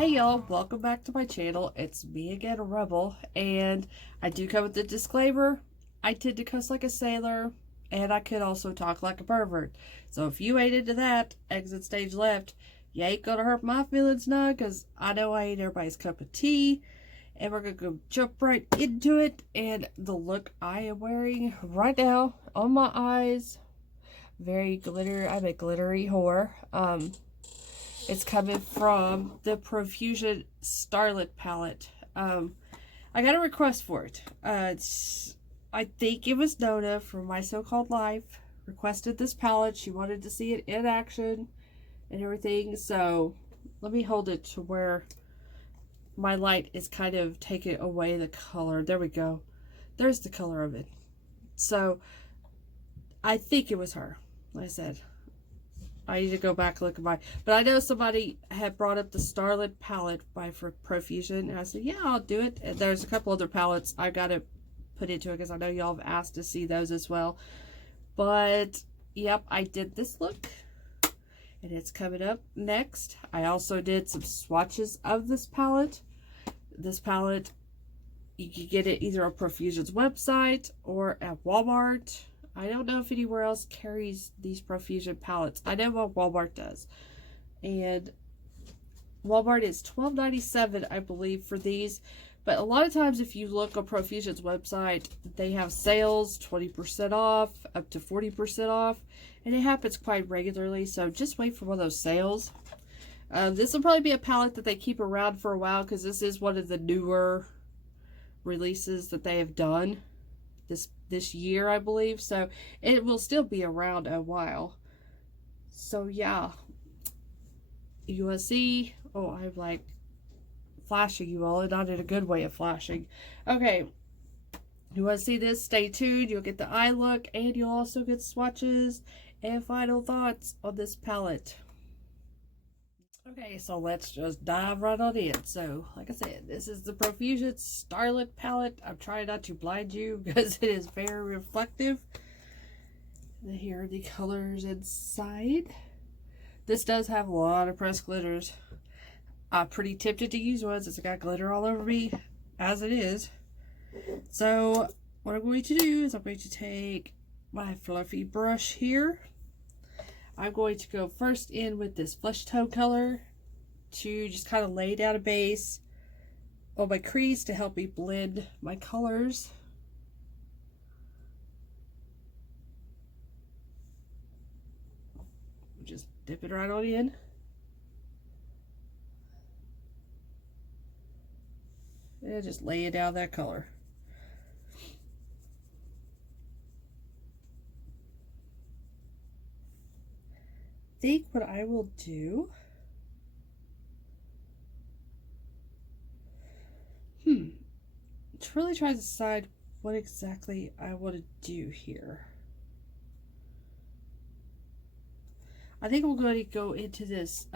Hey y'all, welcome back to my channel. It's me again, Rebel, and I do come with a disclaimer. I tend to cuss like a sailor, and I could also talk like a pervert. So if you ain't into that, exit stage left. You ain't gonna hurt my feelings none, because I know I ain't everybody's cup of tea. And we're gonna go jump right into it. And the look I am wearing right now on my eyes, very glitter. I'm a glittery whore. It's coming from the Profusion Starlet Palette. I got a request for it. I think it was Nona from My So-Called Life requested this palette. She wanted to see it in action and everything. So let me hold it to where my light is kind of taking away the color. There we go. There's the color of it. So I think it was her. Like I said, I need to go back and look at my... But I know somebody had brought up the Starlet palette by Profusion. And I said, yeah, I'll do it. And there's a couple other palettes I got to put into it because I know y'all have asked to see those as well. But, yep, I did this look. And it's coming up next. I also did some swatches of this palette. This palette, you can get it either on Profusion's website or at Walmart. I don't know if anywhere else carries these Profusion palettes. I know what Walmart does. And Walmart is $12.97, I believe, for these. But a lot of times if you look on Profusion's website, they have sales, 20% off, up to 40% off. And it happens quite regularly, so just wait for one of those sales. This will probably be a palette that they keep around for a while because this is one of the newer releases that they have done this year, I believe. So it will still be around a while. So yeah, you want to see? Oh, I'm like flashing you all, and not in a good way of flashing. Okay, you want to see this? Stay tuned. You'll get the eye look, and you'll also get swatches and final thoughts on this palette. Okay, so let's just dive right on in. So, like I said, this is the Profusion Starlet Palette. I'm trying not to blind you because it is very reflective. And here are the colors inside. This does have a lot of pressed glitters. I'm pretty tempted to use ones. It's got glitter all over me as it is. So, what I'm going to do is I'm going to take my fluffy brush here. I'm going to go first in with this flesh tone color to just kind of lay down a base on my crease to help me blend my colors. Just dip it right on in. And just lay it down that color. I think what I will do, to really try to decide what exactly I want to do here. I think I'm going to go into this,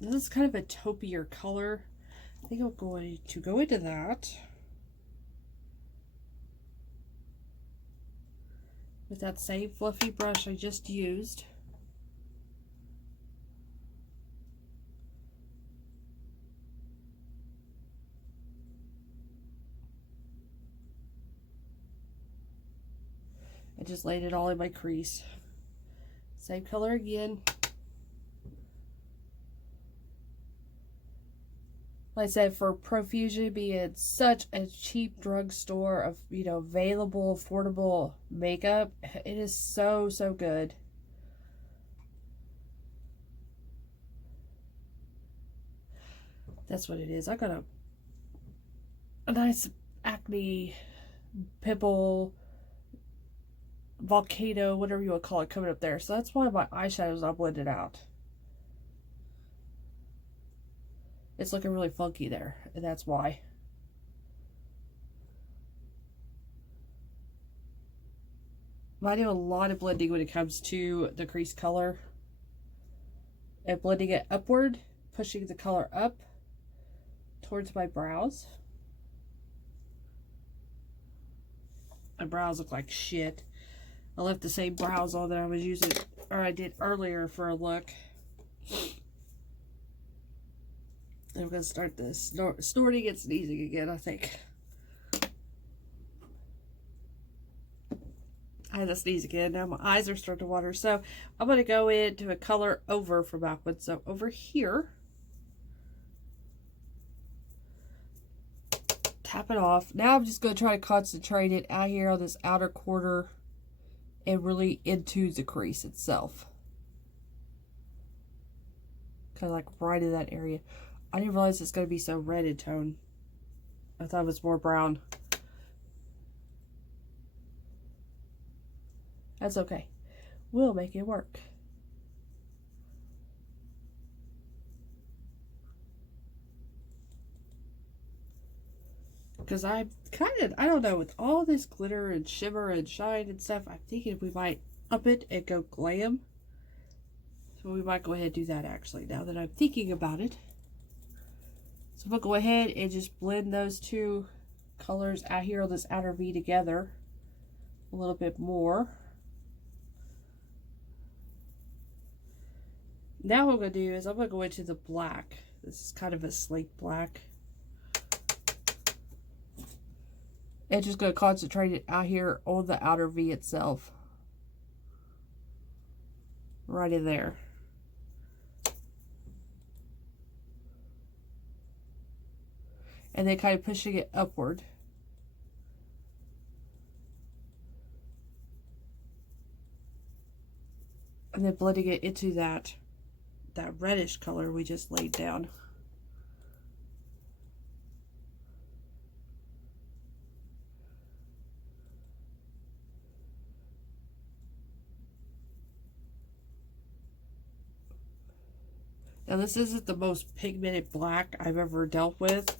this is kind of a taupier color. I think I'm going to go into that with that same fluffy brush I just used. I just laid it all in my crease. Same color again. Like I said, for Profusion being such a cheap drugstore of, you know, available, affordable makeup, it is so, so good. That's what it is. I got a nice acne, pimple, volcano, whatever you want to call it, coming up there. So that's why my eyeshadow's not blended out. It's looking really funky there, and that's why. I do a lot of blending when it comes to the crease color. And blending it upward, pushing the color up towards my brows. My brows look like shit. I left the same brows on that I was using, or I did earlier for a look. I'm going to start this snorting and sneezing again, I think. I had to sneeze again. Now my eyes are starting to water. So I'm going to go into a color over from Aqua. So over here, tap it off. Now I'm just going to try to concentrate it out here on this outer corner and really into the crease itself. Kind of like right in that area. I didn't realize it's going to be so red in tone. I thought it was more brown. That's okay. We'll make it work. Because I don't know, with all this glitter and shimmer and shine and stuff, I'm thinking we might up it and go glam. So we might go ahead and do that actually, now that I'm thinking about it. So we'll go ahead and just blend those two colors out here on this outer V together a little bit more. Now what I'm going to do is I'm going to go into the black. This is kind of a slate black. And just going to concentrate it out here on the outer V itself. Right in there. And then kind of pushing it upward. And then blending it into that reddish color we just laid down. Now this isn't the most pigmented black I've ever dealt with,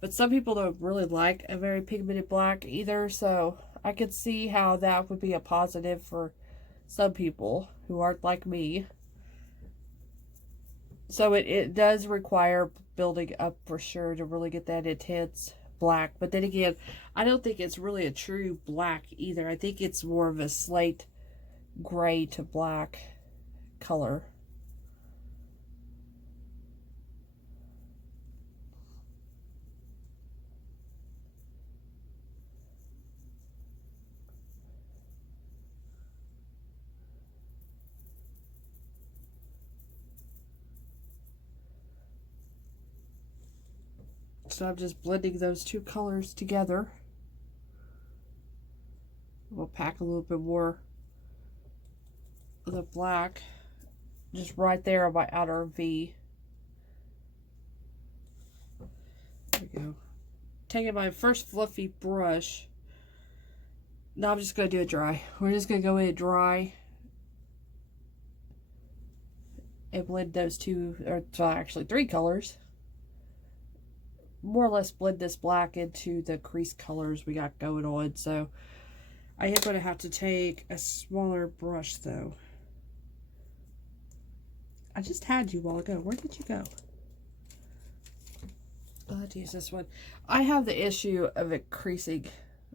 but some people don't really like a very pigmented black either, so I could see how that would be a positive for some people who aren't like me. So it does require building up for sure to really get that intense black. But then again, I don't think it's really a true black either. I think it's more of a slate gray to black color. So I'm just blending those two colors together. We'll pack a little bit more of the black just right there on my outer V. There we go. Taking my first fluffy brush. Now I'm just going to do it dry. We're just going to go in dry and blend those two, or actually three colors. More or less blend this black into the crease colors we got going on. So I am going to have to take a smaller brush though. I just had you a while ago. Where did you go? I'll have to use this one. I have the issue of it creasing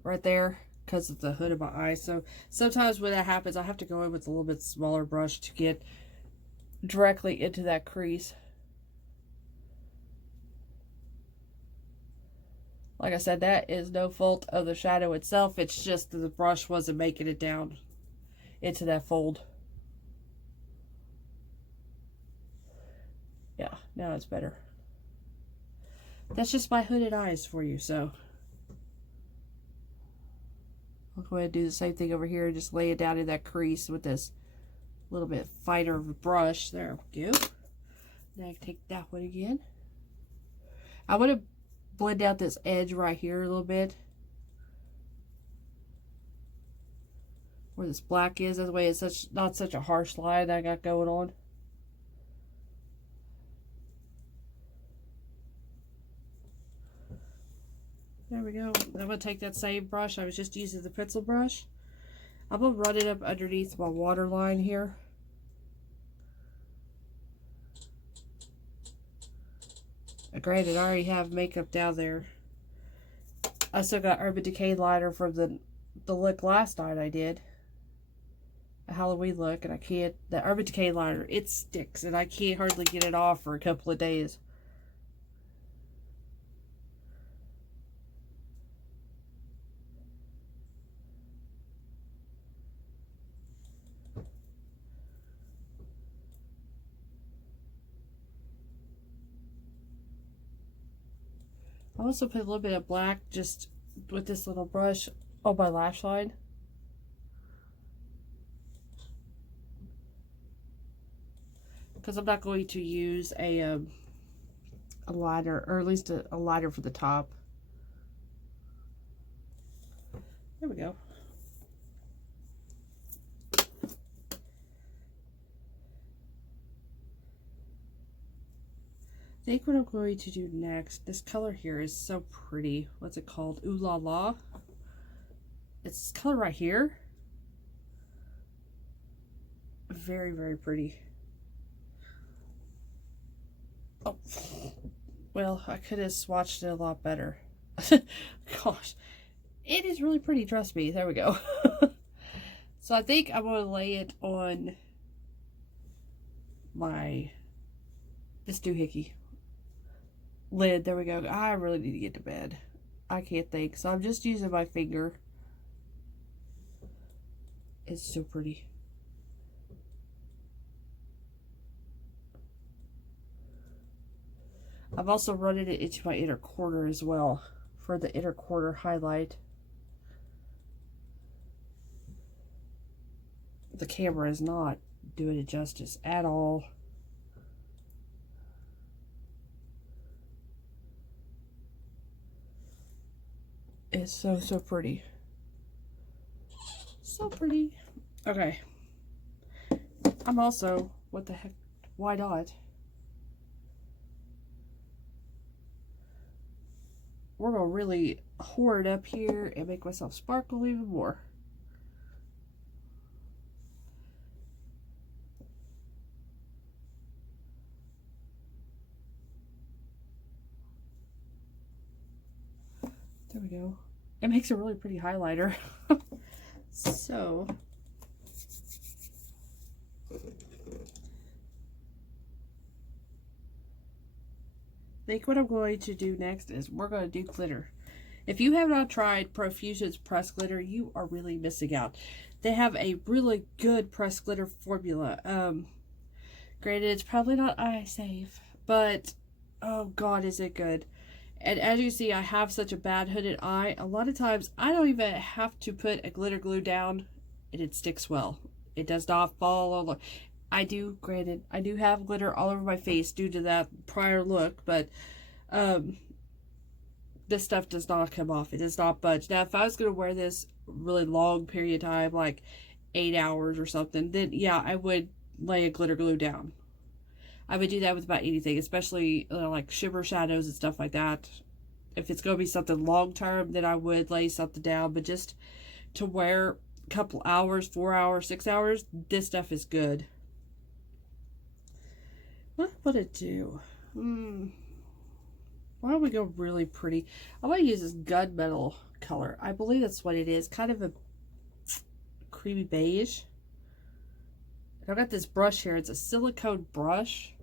right there because of the hood of my eye. So sometimes when that happens, I have to go in with a little bit smaller brush to get directly into that crease. Like I said, that is no fault of the shadow itself. It's just that the brush wasn't making it down into that fold. Yeah, now it's better. That's just my hooded eyes for you, so. I'll go ahead and do the same thing over here and just lay it down in that crease with this little bit finer brush. There we go. Now I can take that one again. I want to blend out this edge right here a little bit. Where this black is. That way it's not such a harsh line that I got going on. There we go. I'm going to take that same brush. I was just using the pencil brush. I'm going to run it up underneath my waterline here. Granted, I already have makeup down there. I still got Urban Decay liner from the look last night I did. A Halloween look, and I can't, the Urban Decay liner, it sticks, and I can't hardly get it off for a couple of days. I'll also put a little bit of black just with this little brush on my lash line. Because I'm not going to use a liner, or at least a liner for the top. There we go. I think what I'm going to do next, this color here is so pretty. What's it called? Ooh La La. It's this color right here. Very, very pretty. Oh, well, I could have swatched it a lot better. Gosh, it is really pretty, trust me. There we go. So I think I'm going to lay it on this doohickey lid. There we go. I really need to get to bed. I can't think, so I'm just using my finger. It's so pretty. I've also running it into my inner corner as well for the inner corner highlight. The camera is not doing it justice at all. It's so, so pretty. So pretty. Okay. I'm also, what the heck, why not? We're going to really hoard up here and make myself sparkle even more. There we go. It makes a really pretty highlighter. So, I think what I'm going to do next is we're going to do glitter. If you have not tried Profusion's pressed glitter, you are really missing out. They have a really good pressed glitter formula. Granted, it's probably not eye safe, but oh god, is it good. And as you see, I have such a bad hooded eye. A lot of times, I don't even have to put a glitter glue down, and it sticks well. It does not fall all over. Granted, I do have glitter all over my face due to that prior look, but this stuff does not come off. It does not budge. Now, if I was going to wear this really long period of time, like 8 hours or something, then yeah, I would lay a glitter glue down. I would do that with about anything, especially like shimmer shadows and stuff like that. If it's going to be something long term, then I would lay something down. But just to wear a couple hours, 4 hours, 6 hours, this stuff is good. What would it do? Why don't we go really pretty? I'm going to use this gunmetal color. I believe that's what it is. Kind of a creamy beige. I've got this brush here. It's a silicone brush.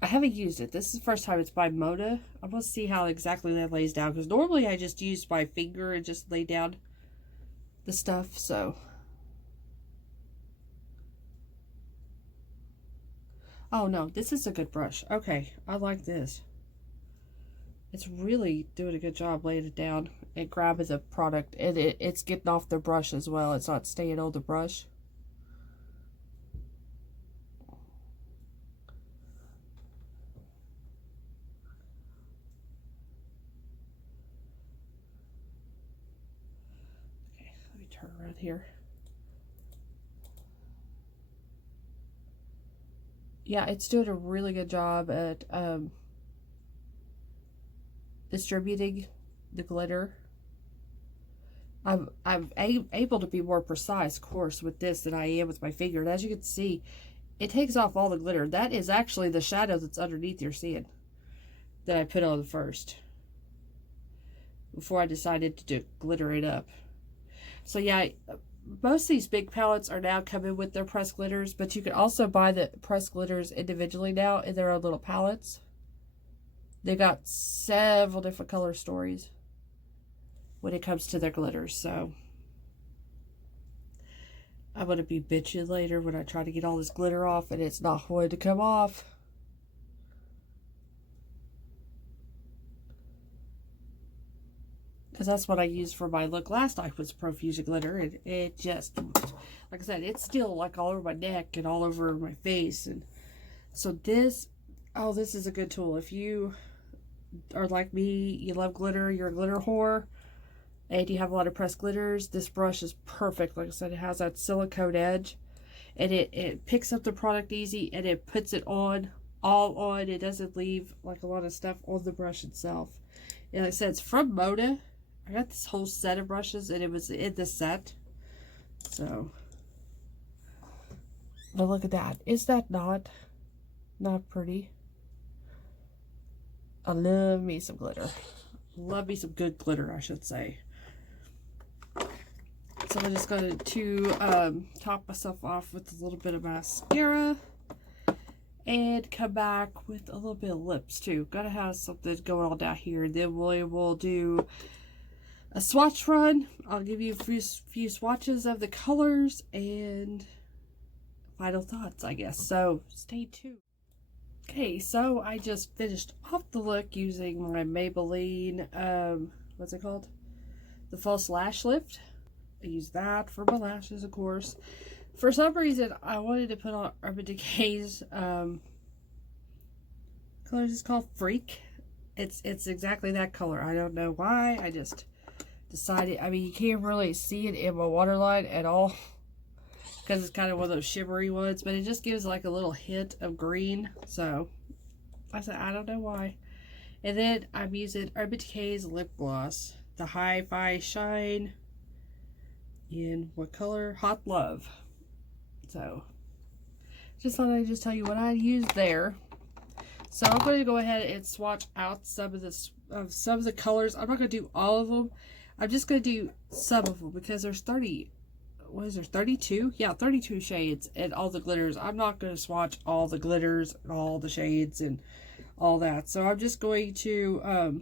I haven't used it. This is the first time. It's by Moda. I'm going to see how exactly that lays down. Because normally I just use my finger and just lay down the stuff. So. Oh no, this is a good brush. Okay, I like this. It's really doing a good job laying it down and grabbing the product. And it's getting off the brush as well. It's not staying on the brush. Turn around here. Yeah, it's doing a really good job at distributing the glitter. I'm able to be more precise, of course, with this than I am with my finger. And as you can see, it takes off all the glitter. That is actually the shadow that's underneath you're seeing that I put on first before I decided to glitter it up. So yeah, most of these big palettes are now coming with their pressed glitters, but you can also buy the pressed glitters individually now in their own little palettes. They got several different color stories when it comes to their glitters, so I'm going to be bitching later when I try to get all this glitter off and it's not going to come off. because that's what I used for my look last night was Profusion glitter, and it just, like I said, it's still like all over my neck and all over my face. And so this, oh, this is a good tool if you are like me, you love glitter, you're a glitter whore, and you have a lot of pressed glitters. This brush is perfect. Like I said, it has that silicone edge, and it picks up the product easy, and it puts it on, all on. It doesn't leave like a lot of stuff on the brush itself. And like I said, it's from Moda. I got this whole set of brushes, and it was in the set. So, but look at that. Is that not pretty? I love me some glitter. Love me some good glitter, I should say. So I'm just going to top myself off with a little bit of mascara. And come back with a little bit of lips too. Gotta have something going on down here. Then we will do a swatch run. I'll give you a few swatches of the colors and final thoughts, I guess. So stay tuned. Okay, so I just finished off the look using my Maybelline, what's it called? The False Lash Lift. I use that for my lashes, of course. For some reason, I wanted to put on Urban Decay's color. Is called Freak. It's exactly that color. I don't know why. I just decided. I mean, you can't really see it in my waterline at all because it's kind of one of those shimmery ones, but it just gives like a little hint of green. So I said, I don't know why. And then I'm using Urban Decay's lip gloss, the Hi-Fi Shine. In what color? Hot Love. So, just thought I'd just tell you what I used there. So I'm going to go ahead and swatch out some of the colors. I'm not going to do all of them. I'm just going to do some of them because there's 32? Yeah, 32 shades and all the glitters. I'm not going to swatch all the glitters and all the shades and all that. So I'm just going to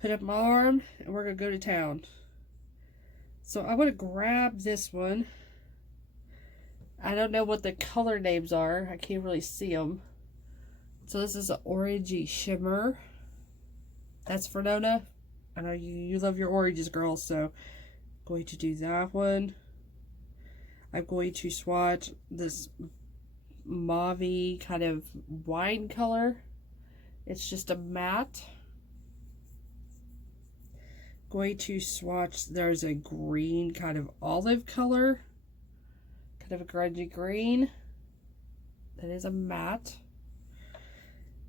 put up my arm and we're going to go to town. So I'm going to grab this one. I don't know what the color names are. I can't really see them. So this is an orangey shimmer. That's for Nona. I know you love your oranges, girls. So I'm going to do that one. I'm going to swatch this mauve kind of wine color. It's just a matte. Going to swatch, there's a green kind of olive color. Kind of a grungy green. That is a matte.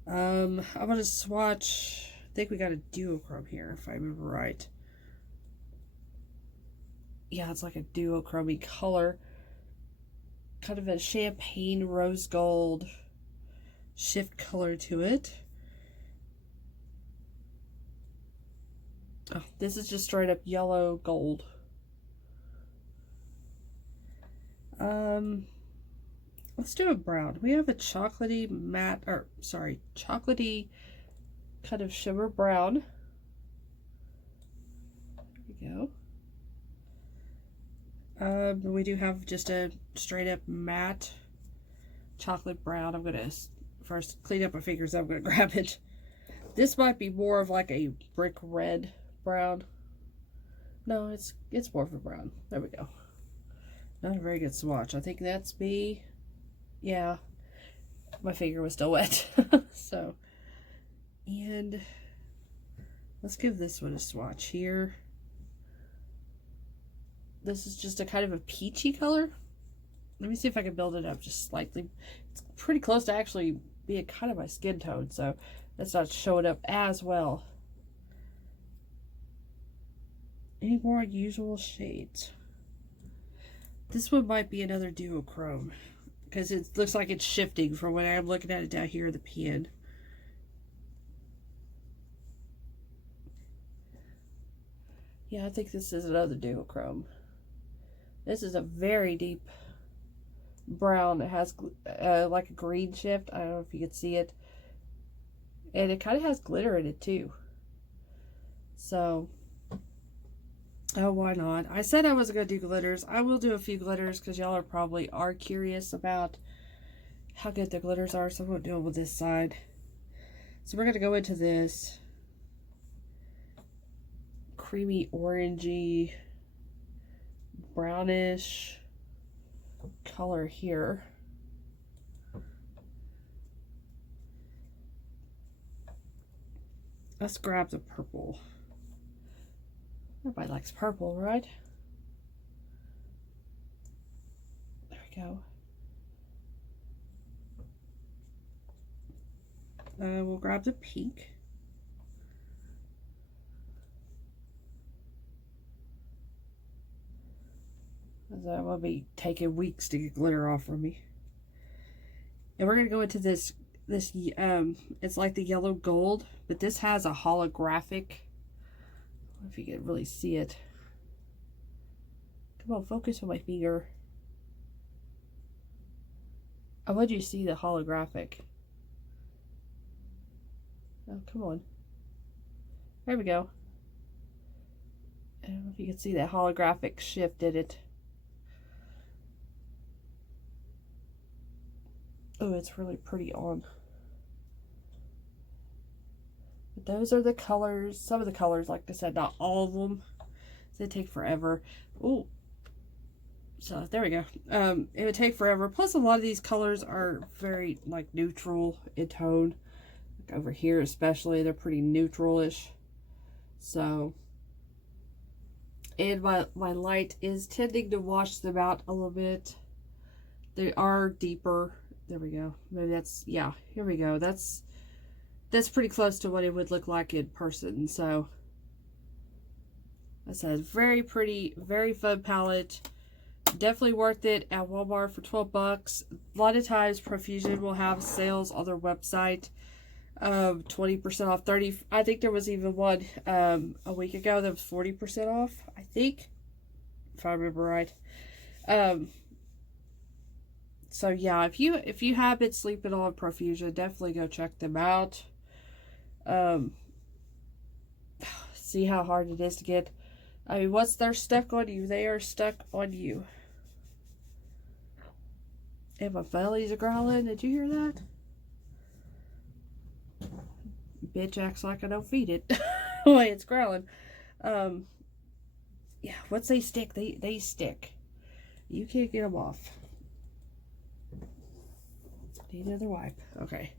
I'm going to swatch, I think we got a duochrome here, if I remember right. Yeah, it's like a duochrome color. Kind of a champagne rose gold shift color to it. Oh, this is just straight up yellow gold. Let's do a brown. We have a chocolatey matte, or sorry, chocolatey kind of shimmer brown. There we go. We do have just a straight up matte chocolate brown. I'm gonna first clean up my fingers. I'm gonna grab it. This might be more of like a brick red brown. No, it's more of a brown. There we go. Not a very good swatch. I think that's me. Yeah, my finger was still wet. So, and let's give this one a swatch here. This is just a kind of a peachy color. Let me see if I can build it up just slightly. It's pretty close to actually being kind of my skin tone, so that's not showing up as well. Any more unusual shades? This one might be another duochrome because it looks like it's shifting from when I'm looking at it down here in the pen. Yeah, I think this is another duochrome. This is a very deep brown. It has like a green shift. I don't know if you can see it. And it kind of has glitter in it too. So, oh, why not? I said I wasn't going to do glitters. I will do a few glitters because y'all probably are curious about how good the glitters are. So I'm going to do them with this side. So we're going to go into this. creamy orangey brownish color here. Let's grab the purple. Everybody likes purple, right? There we go. We'll grab the pink. That will be taking weeks to get glitter off from me. And we're gonna go into this it's like the yellow gold, but this has a holographic. I don't know if you can really see it. Come on, focus on my finger. I want you to see the holographic. Oh, come on. There we go. I don't know if you can see that holographic shift in it. Oh, it's really pretty on. But those are the colors. Some of the colors, like I said, not all of them. They take forever. Oh, so there we go. It would take forever. Plus, a lot of these colors are very like neutral in tone. Like over here, especially, they're pretty neutral-ish. So, and my light is tending to wash them out a little bit. They are deeper. There we go. Maybe that's, yeah, here we go. That's pretty close to what it would look like in person. So, that says very pretty, very fun palette. Definitely worth it at Walmart for 12 bucks. A lot of times Profusion will have sales on their website. 20% off, 30. I think there was even one a week ago that was 40% off, I think, if I remember right. So yeah, if you have been sleeping on Profusion, definitely go check them out. See how hard it is to get. I mean, once they're stuck on you, they are stuck on you. And my belly's growling. Did you hear that? Bitch acts like I don't feed it. The way it's growling. Yeah, once they stick, they stick. You can't get them off. Need another wipe. Okay.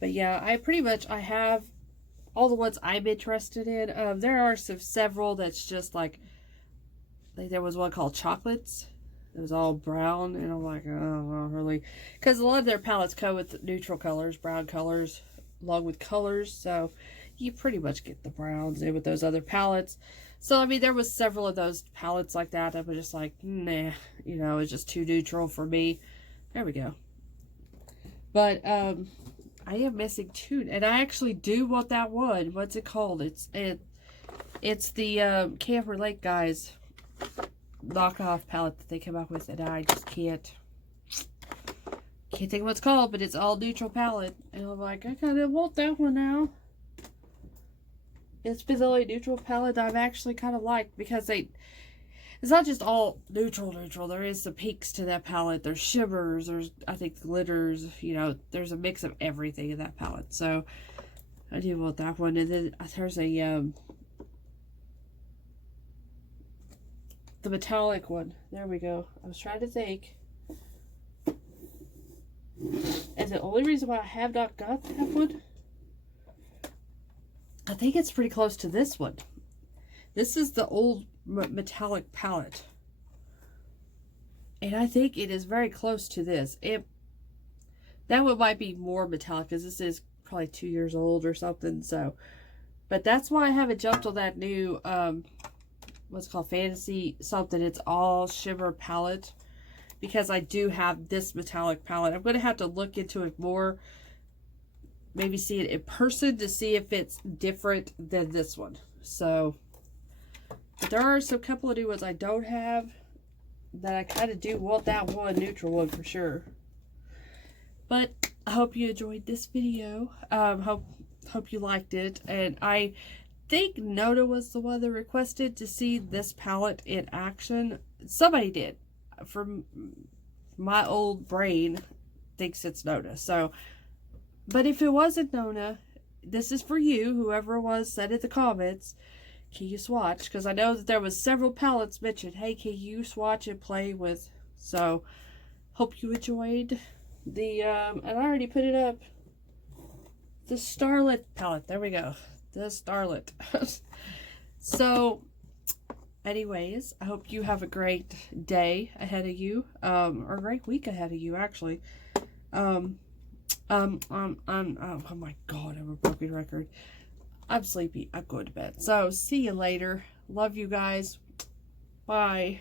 But yeah, I have all the ones I'm interested in. There are several that's just like there was one called Chocolates. It was all brown, and I'm like, oh, well, really? Because a lot of their palettes come with neutral colors, brown colors, along with colors. So you pretty much get the browns in with those other palettes. So, I mean, there was several of those palettes like that. I was just like, nah, you know, it's just too neutral for me. There we go. But, I am missing two. And I actually do want that one. What's it called? It's the Camper Lake guys knockoff palette that they come up with. And I just can't think of what it's called. But it's all neutral palette. And I'm like, I kind of want that one now. It's been the only neutral palette I've actually kind of liked, because it's not just all neutral. There is some peaks to that palette. There's shimmers. There's, I think, glitters. You know, there's a mix of everything in that palette. So I do want that one. And then there's the metallic one. There we go. I was trying to think. And the only reason why I have not got that one, I think it's pretty close to this one. This is the old metallic palette. And I think it is very close to this. That one might be more metallic, because this is probably 2 years old or something. So, but that's why I haven't jumped on that new, what's called Fantasy something. It's all shimmer palette. Because I do have this metallic palette. I'm going to have to look into it more. Maybe see it in person to see if it's different than this one. So, but there are some couple of new ones I don't have that I kind of do want that one neutral one for sure. But I hope you enjoyed this video. Hope you liked it. And I think Nona was the one that requested to see this palette in action. Somebody did. From my old brain thinks it's Nona. So, but if it wasn't Nona, this is for you, whoever it was said in the comments. Can you swatch? Because I know that there was several palettes mentioned. Hey, can you swatch and play with? So, hope you enjoyed the, and I already put it up. The Starlet palette. There we go. The Starlet. So, anyways, I hope you have a great day ahead of you. Or a great week ahead of you, actually. Oh my god, I'm a broken record. I'm sleepy. I'm going to bed. So, see you later. Love you guys. Bye.